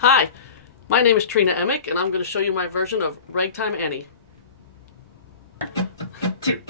Hi, my name is Trina Emig, and I'm going to show you my version of Ragtime Annie. Two.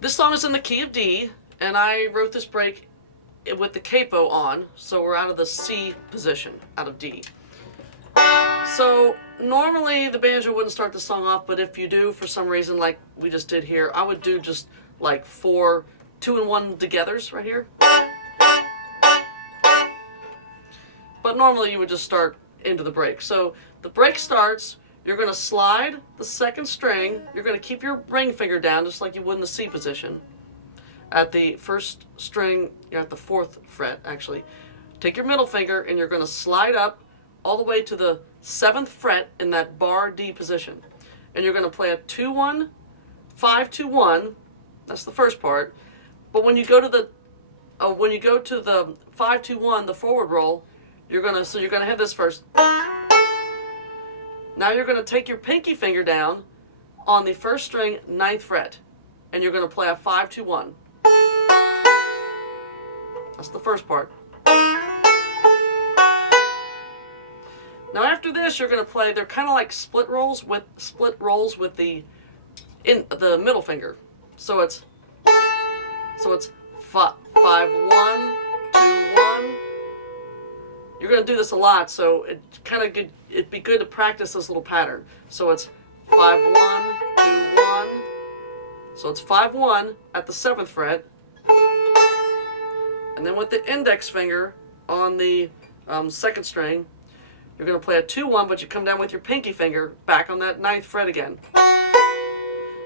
This song is in the key of D, and I wrote this break with the capo on, so we're out of the C position, out of D. So normally the banjo wouldn't start the song off, but if you do for some reason, like we just did here, I would do just like 4 2-and-1 togethers right here. But normally you would just start into the break. So the break starts, you're going to slide the second string, you're going to keep your ring finger down just like you would in the C position. At the first string, you're at the 4th fret actually. Take your middle finger and you're going to slide up all the way to the 7th fret in that bar D position. And you're going to play a 2-1, 5-2-1, that's the first part. But when you go to the 5-2-1, the forward roll, you're going to hit this first. Now you're going to take your pinky finger down on the first string, 9th fret, and you're going to play a 5-2-1. That's the first part. Now after this, you're going to play. They're kind of like split rolls with the middle finger. So it's 5-1, 2-1. You're going to do this a lot, so it'd be good to practice this little pattern. So it's 5-1, 2-1. So it's 5-1 at the 7th fret. And then with the index finger on the 2nd string, you're going to play a 2-1, but you come down with your pinky finger back on that 9th fret again.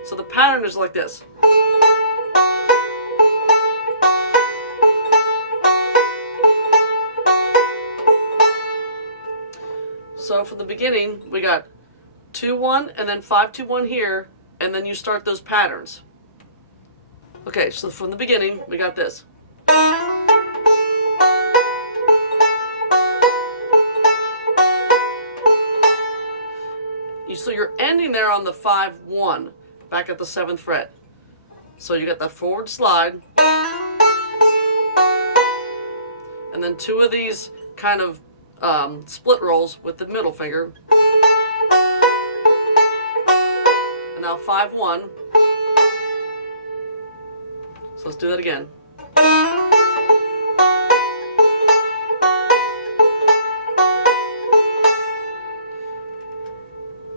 So the pattern is like this. So from the beginning, we got 2-1 and then 5-2-1 here, and then you start those patterns. Okay, so from the beginning, we got this. So you're ending there on the 5-1, back at the 7th fret. So you got that forward slide, and then 2 of these kind of split rolls with the middle finger. And now 5-1. So let's do that again.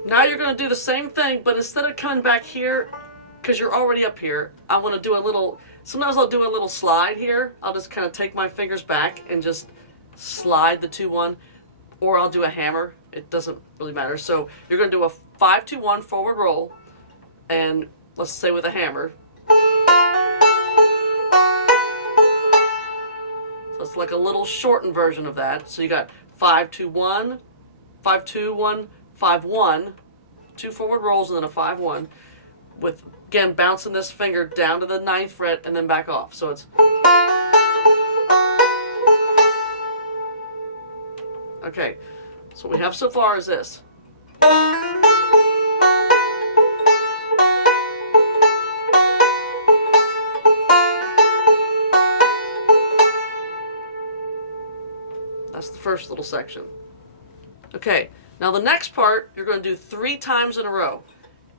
Now you're going to do the same thing, but instead of coming back here, because you're already up here, I want to do a little, sometimes I'll do a little slide here. I'll just kind of take my fingers back and just slide the 2-1, or I'll do a hammer. It doesn't really matter. So you're going to do a 5-2-1 forward roll, and let's say with a hammer. So it's like a little shortened version of that. So you got 5-2-1, 5-2-1, 5-1, 2 forward rolls and then a 5-1, with again bouncing this finger down to the 9th fret and then back off. So it's okay. So what we have so far is this. That's the first little section. Okay. Now the next part, you're going to do 3 times in a row.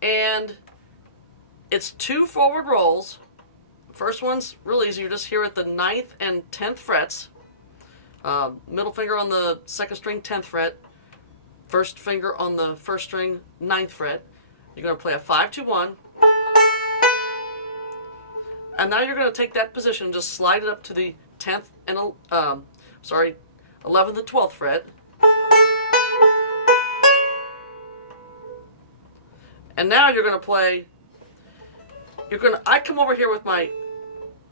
And it's 2 forward rolls, First one's real easy. You're just here at the 9th and 10th frets. Middle finger on the 2nd string, 10th fret. First finger on the 1st string, 9th fret. You're going to play a 5-2-1. And now you're going to take that position and just slide it up to the 10th and 11th and 12th fret. And now you're going to play, I come over here with my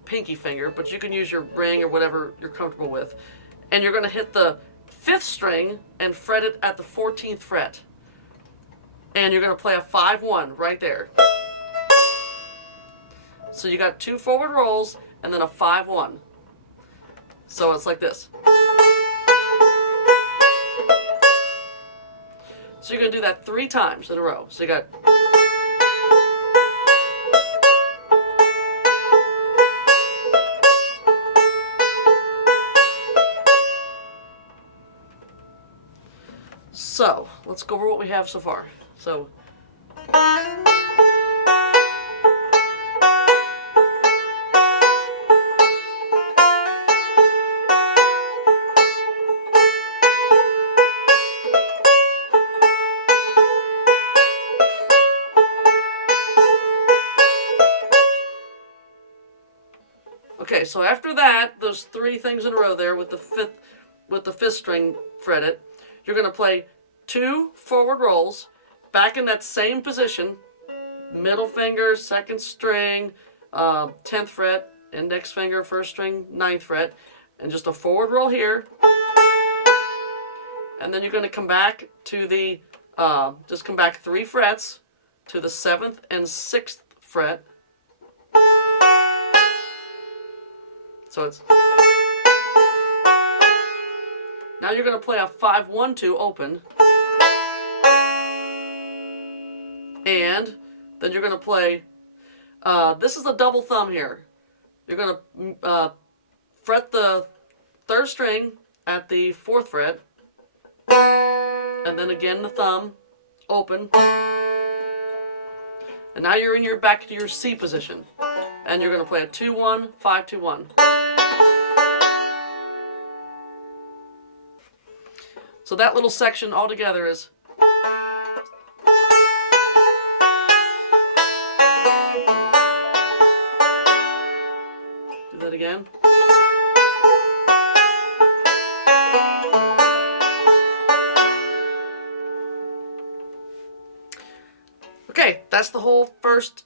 pinky finger, but you can use your ring or whatever you're comfortable with. And you're going to hit the 5th string and fret it at the 14th fret. And you're going to play a 5-1 right there. So you got 2 forward rolls and then a 5-1. So it's like this. So you're going to do that 3 times in a row. So you got... So, let's go over what we have so far. So, okay, so after that, those 3 things in a row there with the 5th string fretted, you're going to play 2 forward rolls back in that same position, middle finger, 2nd string, 10th fret, index finger, 1st string, 9th fret, and just a forward roll here. And then you're going to come back to the, just come back 3 frets to the 7th and 6th fret. So it's... Now you're going to play a 5-1-2 open. And then you're going to play, this is a double thumb here. You're going to fret the 3rd string at the 4th fret. And then again the thumb, open. And now you're back to your C position. And you're going to play a 2-1, 5-2-1. So that little section altogether is... Do that again. Okay, that's the whole first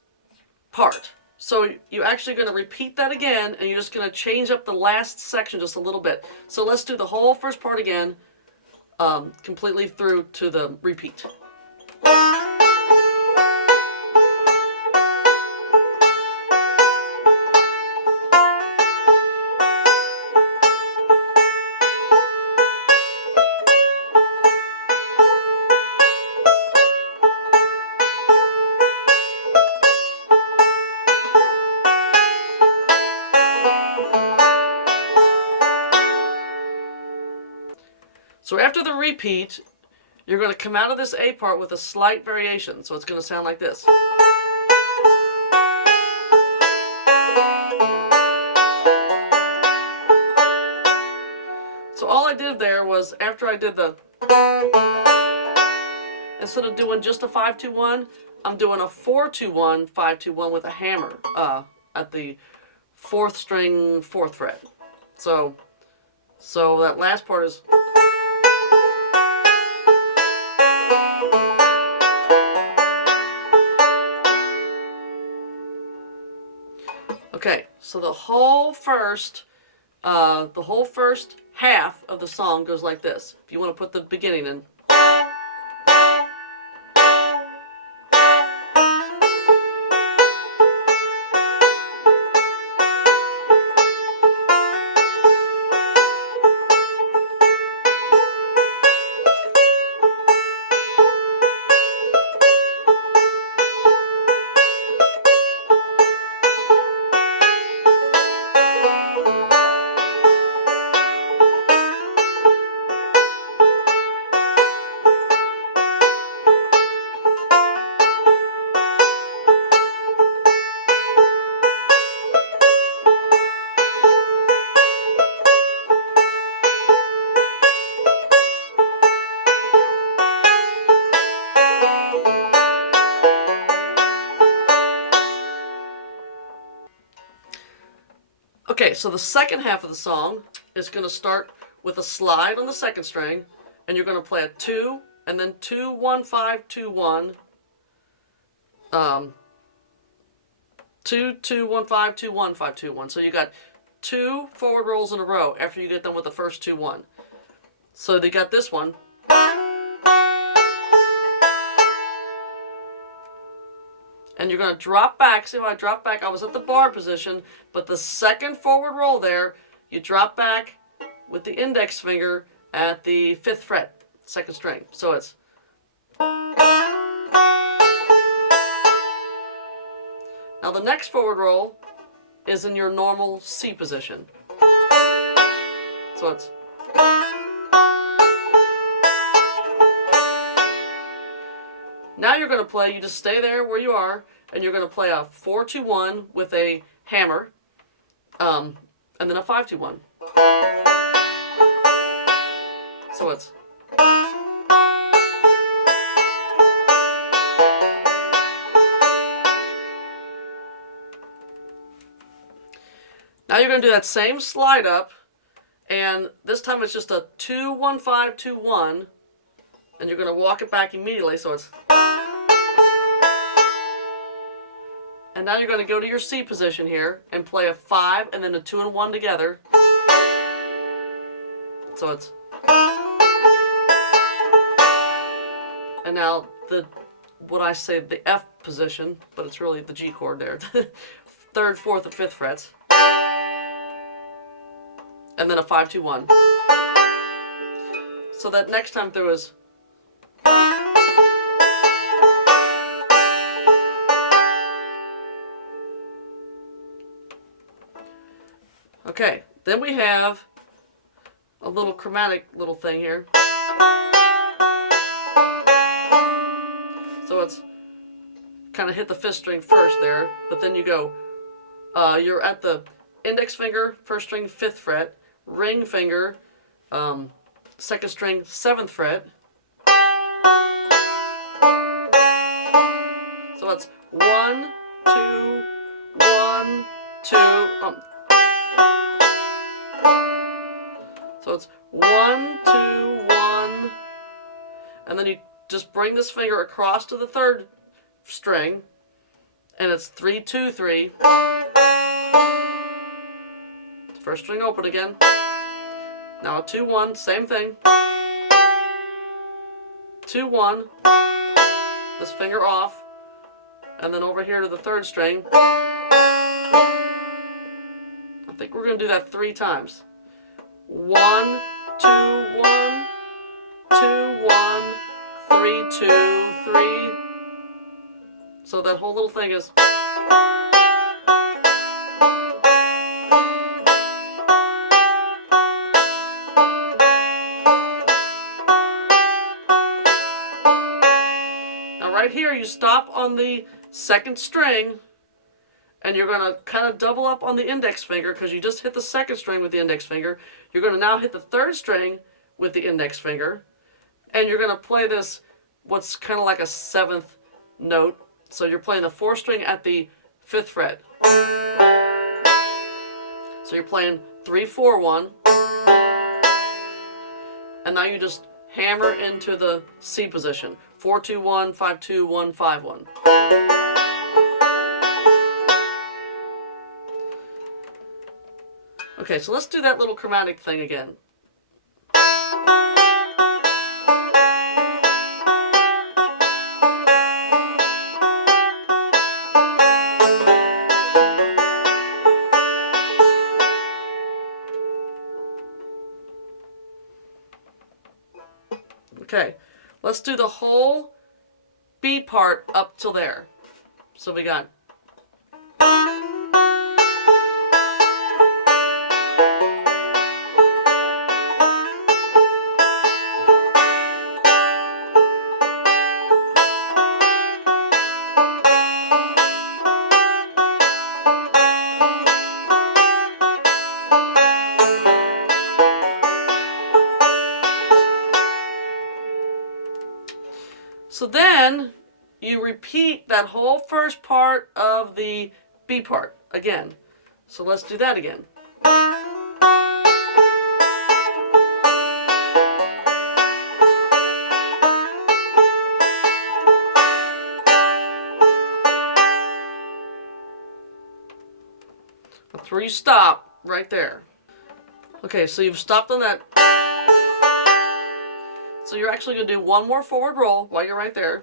part. So you're actually going to repeat that again, and you're just going to change up the last section just a little bit. So let's do the whole first part again, completely through to the repeat. So after the repeat, you're going to come out of this A part with a slight variation. So it's going to sound like this. So all I did there was, after I did the... Instead of doing just a 5-2-1, I'm doing a 4-2-1, 5-2-1 with a hammer at the 4th string, 4th fret. So that last part is... Okay, so the whole first half of the song goes like this. If you want to put the beginning in. so the second half of the song is going to start with a slide on the second string, and you're going to play a 2, and then 2, 1, 5, 2, 1. 2, 2, 1, 5, 2, 1, 5, 2, 1. So you got 2 forward rolls in a row after you get done with the first 2, 1. So they got this one. And you're going to drop back. See, when I drop back, I was at the bar position, but the second forward roll there, you drop back with the index finger at the 5th fret, 2nd string. So it's... Now the next forward roll is in your normal C position. So it's... Now you're going to play, you just stay there where you are, and you're going to play a 4-2-1 with a hammer, and then a 5-2-1. So it's... Now you're going to do that same slide up, and this time it's just a 2, 1, 5, 2, 1, and you're going to walk it back immediately, so it's... And now you're going to go to your C position here and play a 5 and then a 2 and 1 together. So it's... And now what I say the F position, but it's really the G chord there. 3rd, 4th, and 5th frets. And then a 5, 2, 1. So that next time through is... Okay, then we have a little chromatic little thing here. So it's kind of hit the 5th string first there, but then you go, you're at the index finger, 1st string, 5th fret, ring finger, 2nd string, 7th fret. So it's 1, 2, 1, 2, so it's 1, 2, 1, and then you just bring this finger across to the 3rd string, and it's 3, 2, 3. 1st string open again. Now 2, 1, same thing. 2, 1, this finger off, and then over here to the 3rd string. I think we're going to do that 3 times. 1, 2, 1, 2, 1, 3, 2, 3. So that whole little thing is... Now right here you stop on the 2nd string, and you're going to kind of double up on the index finger because you just hit the 2nd string with the index finger. You're going to now hit the 3rd string with the index finger, and you're going to play this, what's kind of like a 7th note. So you're playing the 4th string at the 5th fret. So you're playing 3, 4, 1, and now you just hammer into the C position. 4, 2, 1, 5, 2, 1, 5, 1. Okay, so let's do that little chromatic thing again. Okay, let's do the whole B part up till there. So we got... So then you repeat that whole first part of the B part again. So let's do that again. where you stop, right there. Okay, so you've stopped on that. So you're actually going to do one more forward roll while you're right there.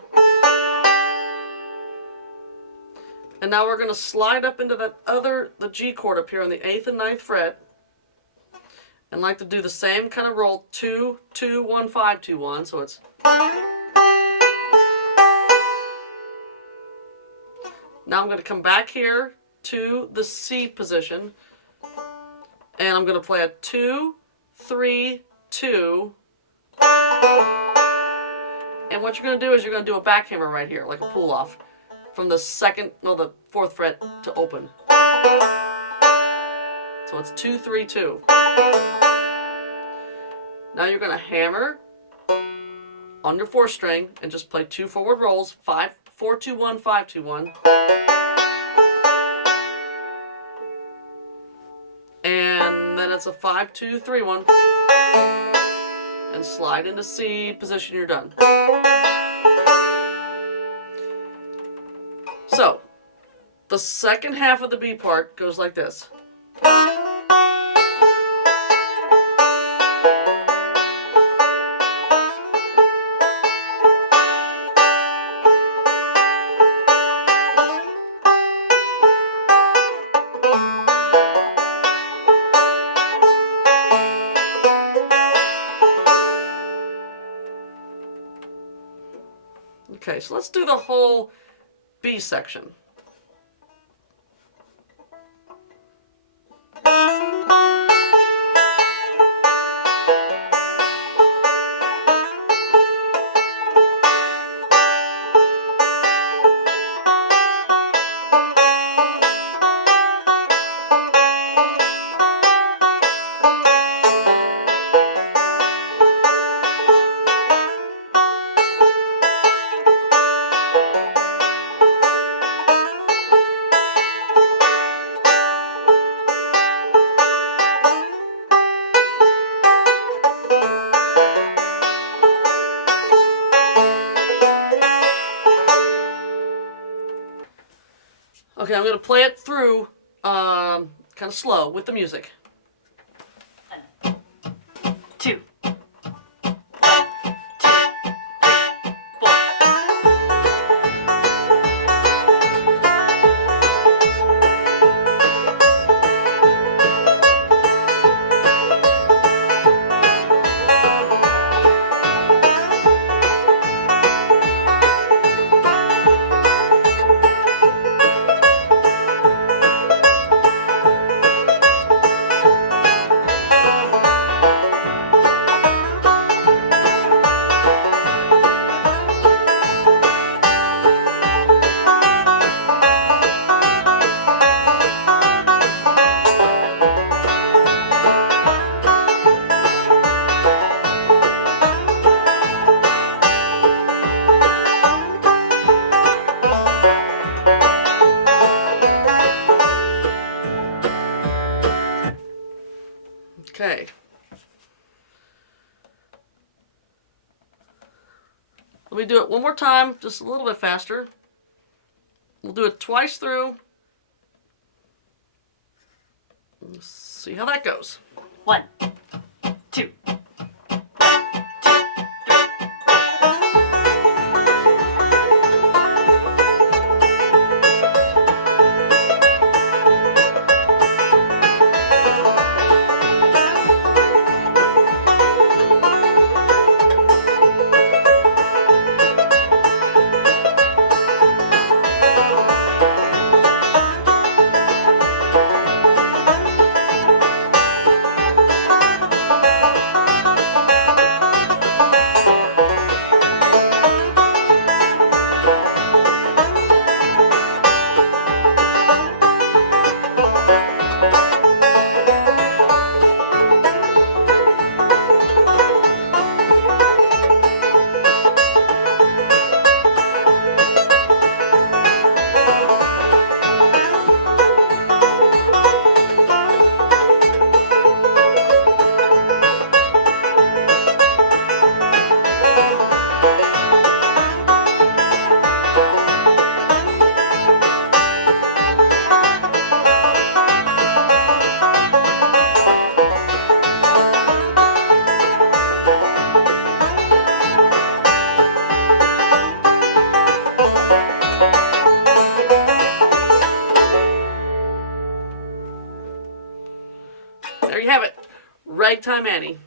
And now we're going to slide up into the G chord up here on the 8th and 9th fret. And like to do the same kind of roll, 2, 2, 1, 5, 2, 1. So it's. Now I'm going to come back here to the C position. And I'm going to play a 2, 3, 2. And what you're going to do is you're going to do a backhammer right here, like a pull off. From the 4th fret to open. So it's 2, 3, 2. Now you're going to hammer on your 4th string and just play 2 forward rolls, 5, 4, 2, 1, 5, 2, 1. And then it's a 5, 2, 3, 1. And slide into C position, you're done. So, the second half of the B part goes like this. Okay, so let's do the whole B section. Okay, I'm going to play it through kind of slow with the music. 2. Okay. Let me do it one more time, just a little bit faster. We'll do it twice through. Let's see how that goes. 1, 2. Ragtime Annie.